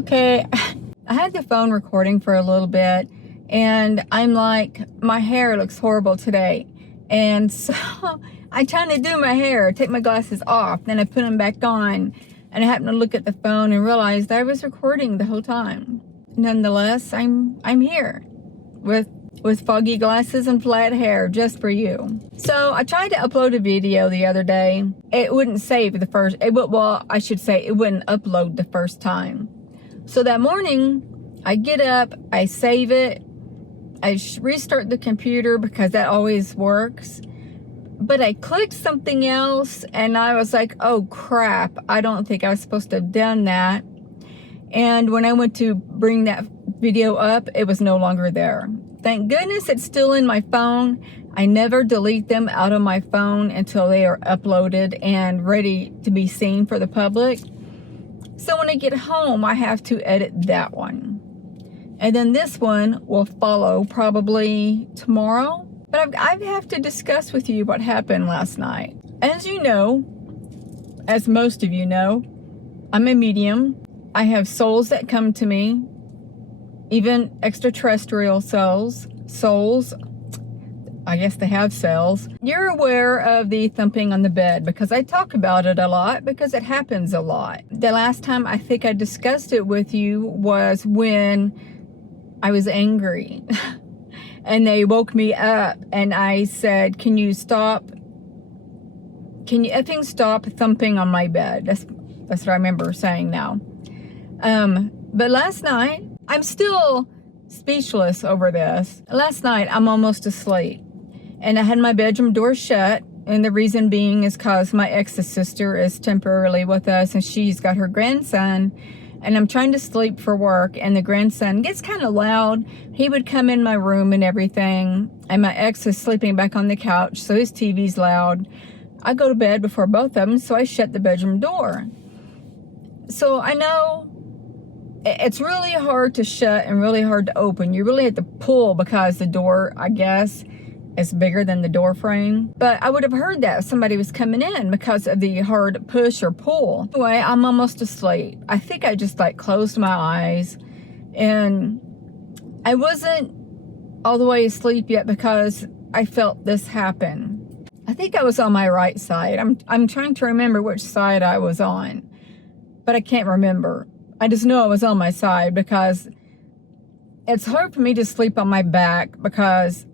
Okay, I had the phone recording for a little bit and I'm like, my hair looks horrible today. And so I tried to do my hair, take my glasses off, then I put them back on, and I happened to look at the phone and realized I was recording the whole time. Nonetheless, I'm here with foggy glasses and flat hair just for you. So I tried to upload a video the other day. It wouldn't save the first, well, I should say it wouldn't upload the first time. So that morning, I get up, I save it, I restart the computer because that always works. But I clicked something else and I was like, oh crap, I don't think I was supposed to have done that. And when I went to bring that video up, it was no longer there. Thank goodness it's still in my phone. I never delete them out of my phone until they are uploaded and ready to be seen for the public. So when I get home, I have to edit that one. And then this one will follow probably tomorrow. But I have to discuss with you what happened last night. As you know, as most of you know, I'm a medium. I have souls that come to me, even extraterrestrial souls. I guess they have cells. You're aware of the thumping on the bed because I talk about it a lot because it happens a lot. The last time I think I discussed it with you was when I was angry and they woke me up and I said, can you effing stop thumping on my bed? That's what I remember saying now. But last night, I'm still speechless over this. Last night, I'm almost asleep. And I had my bedroom door shut. And the reason being is because my ex's sister is temporarily with us. And she's got her grandson. And I'm trying to sleep for work. And the grandson gets kind of loud. He would come in my room and everything. And my ex is sleeping back on the couch. So his TV's loud. I go to bed before both of them. So I shut the bedroom door. So I know it's really hard to shut and really hard to open. You really have to pull because the door, I guess, is bigger than the door frame. But I would have heard that if somebody was coming in because of the hard push or pull. Anyway, I'm almost asleep. I think I just like closed my eyes and I wasn't all the way asleep yet because I felt this happen. I think I was on my right side. I'm trying to remember which side I was on, but I can't remember. I just know I was on my side because it's hard for me to sleep on my back because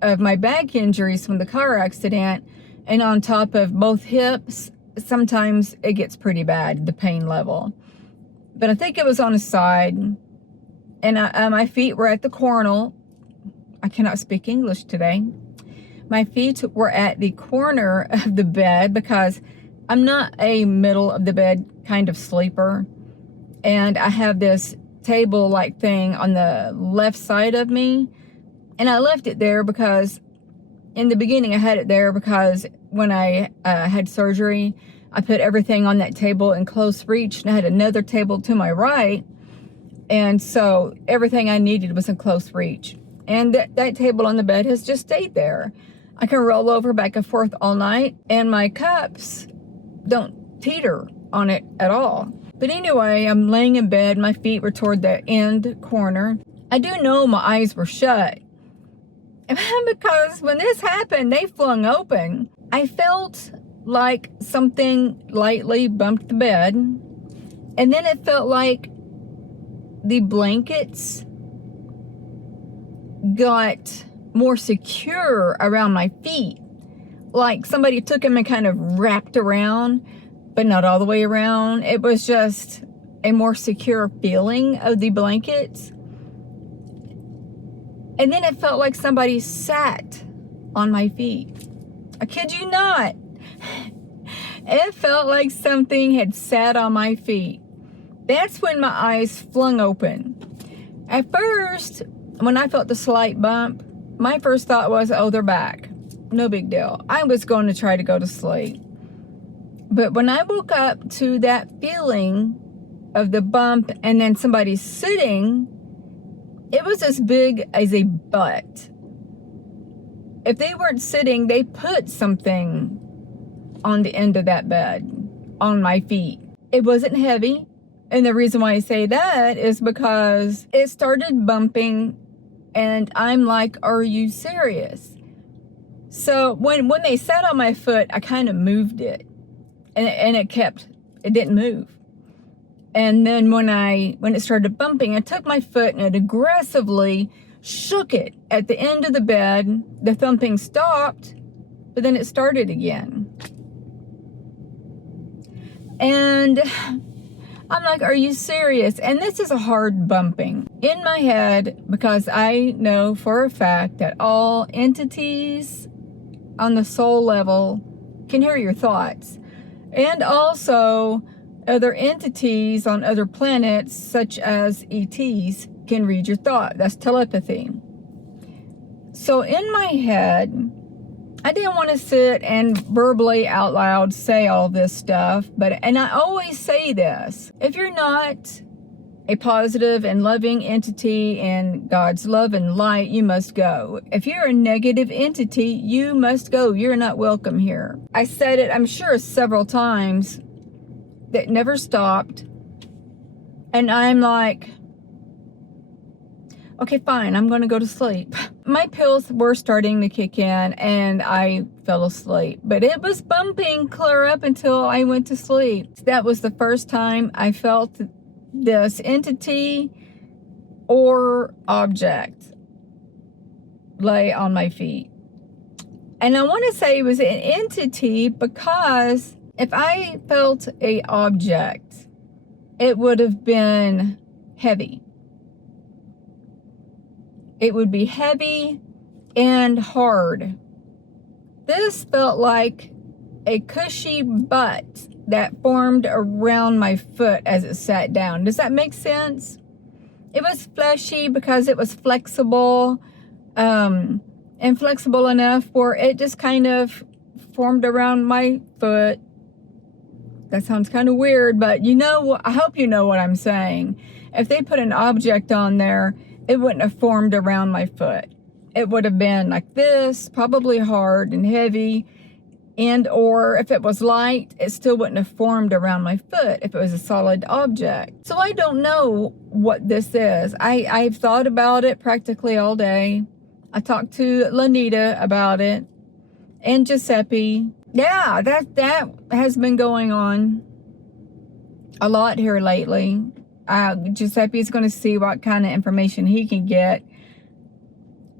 of my back injuries from the car accident, and on top of both hips, sometimes it gets pretty bad, the pain level. But I think it was on the side, and my feet were at the coronal. I cannot speak English today. My feet were at the corner of the bed because I'm not a middle of the bed kind of sleeper. And I have this table-like thing on the left side of me. And I left it there because in the beginning I had it there because when I had surgery, I put everything on that table in close reach. And I had another table to my right. And so everything I needed was in close reach. And that table on the bed has just stayed there. I can roll over back and forth all night. And my cups don't teeter on it at all. But anyway, I'm laying in bed. My feet were toward the end corner. I do know my eyes were shut. Because when this happened, they flung open. I felt like something lightly bumped the bed. And then it felt like the blankets got more secure around my feet. Like somebody took them and kind of wrapped around, but not all the way around. It was just a more secure feeling of the blankets. And then it felt like somebody sat on my feet. I kid you not. It felt like something had sat on my feet. That's when my eyes flung open. At first, when I felt the slight bump, my first thought was, oh, they're back. No big deal. I was going to try to go to sleep. But when I woke up to that feeling of the bump and then somebody sitting, it was as big as a butt. If they weren't sitting, they put something on the end of that bed, on my feet. It wasn't heavy. And the reason why I say that is because it started bumping and I'm like, are you serious? So when they sat on my foot, I kind of moved it and it didn't move. And then when it started bumping, I took my foot and it aggressively shook it at the end of the bed. The thumping stopped, but then it started again. And I'm like, are you serious? And this is a hard bumping in my head, because I know for a fact that all entities on the soul level can hear your thoughts. And also other entities on other planets, such as ETs, can read your thought. That's telepathy. So in my head, I didn't want to sit and verbally out loud say all this stuff, and I always say this: if you're not a positive and loving entity in God's love and light, you must go. If you're a negative entity, you must go. You're not welcome here. I said it, I'm sure, several times. That never stopped. And I'm like, okay, fine, I'm going to go to sleep. My pills were starting to kick in and I fell asleep. But it was bumping clear up until I went to sleep. That was the first time I felt this entity or object lay on my feet. And I want to say it was an entity, because if I felt an object, it would have been heavy. It would be heavy and hard. This felt like a cushy butt that formed around my foot as it sat down. Does that make sense? It was fleshy because it was flexible, and flexible enough where it just kind of formed around my foot. That sounds kind of weird, but I hope you know what I'm saying. If they put an object on there, it wouldn't have formed around my foot. It would have been like this, probably hard and heavy, or if it was light, it still wouldn't have formed around my foot if it was a solid object. So I don't know what this is. I've thought about it practically all day. I talked to Lanita about it, and Giuseppe. Yeah, that has been going on a lot here lately. Giuseppe's going to see what kind of information he can get.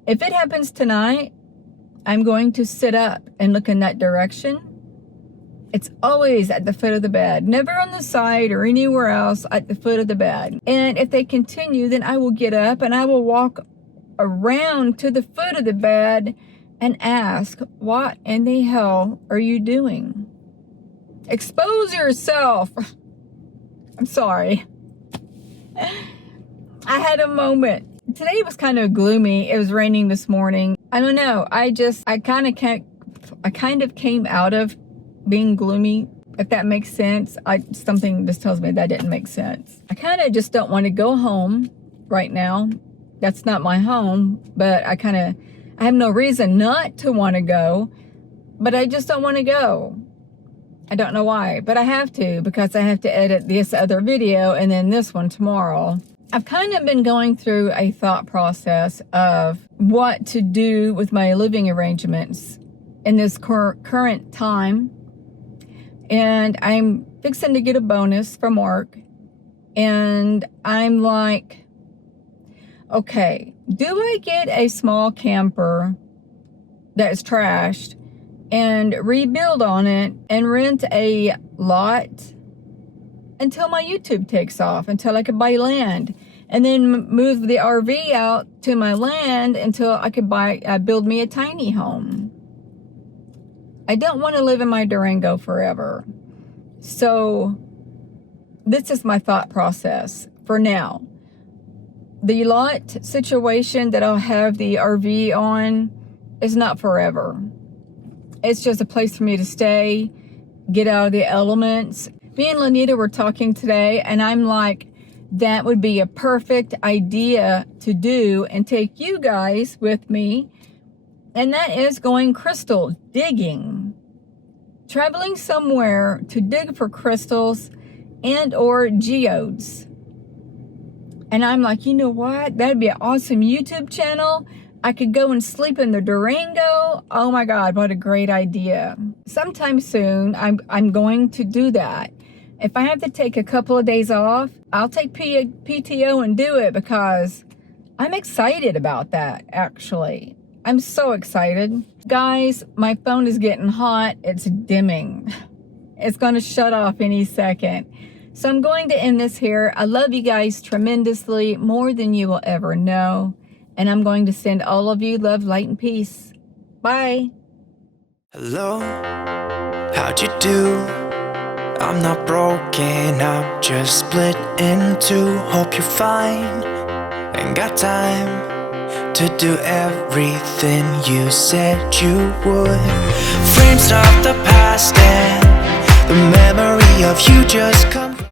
If it happens tonight, I'm going to sit up and look in that direction. It's always at the foot of the bed, never on the side or anywhere else, at the foot of the bed. And if they continue, then I will get up and I will walk around to the foot of the bed and ask, what in the hell are you doing? Expose yourself. I'm sorry. I had a moment. Today was kind of gloomy. It was raining this morning. I don't know. I kind of came out of being gloomy, if that makes sense. Something just tells me that didn't make sense. I kind of just don't want to go home right now. That's not my home, but I have no reason not to want to go, but I just don't want to go. I don't know why, but I have to, because I have to edit this other video and then this one tomorrow. I've kind of been going through a thought process of what to do with my living arrangements in this current time. And I'm fixing to get a bonus from work. And I'm like, okay, do I get a small camper that's trashed and rebuild on it and rent a lot until my YouTube takes off, until I could buy land, and then move the RV out to my land until I could build me a tiny home? I don't want to live in my Durango forever. So this is my thought process for now. The lot situation that I'll have the RV on is not forever. It's just a place for me to stay, get out of the elements. Me and Lanita were talking today, and I'm like, that would be a perfect idea to do and take you guys with me. And that is going crystal digging. Traveling somewhere to dig for crystals and or geodes. And I'm like, you know what? That'd be an awesome YouTube channel. I could go and sleep in the Durango. Oh my God, what a great idea. Sometime soon, I'm going to do that. If I have to take a couple of days off, I'll take PTO and do it because I'm excited about that, actually. I'm so excited. Guys, my phone is getting hot. It's dimming. It's going to shut off any second. So I'm going to end this here. I love you guys tremendously, more than you will ever know. And I'm going to send all of you love, light, and peace. Bye. Hello, how'd you do? I'm not broken, I'm just split in two. Hope you're fine, ain't got time to do everything you said you would. Frames of the past and the memory of you just come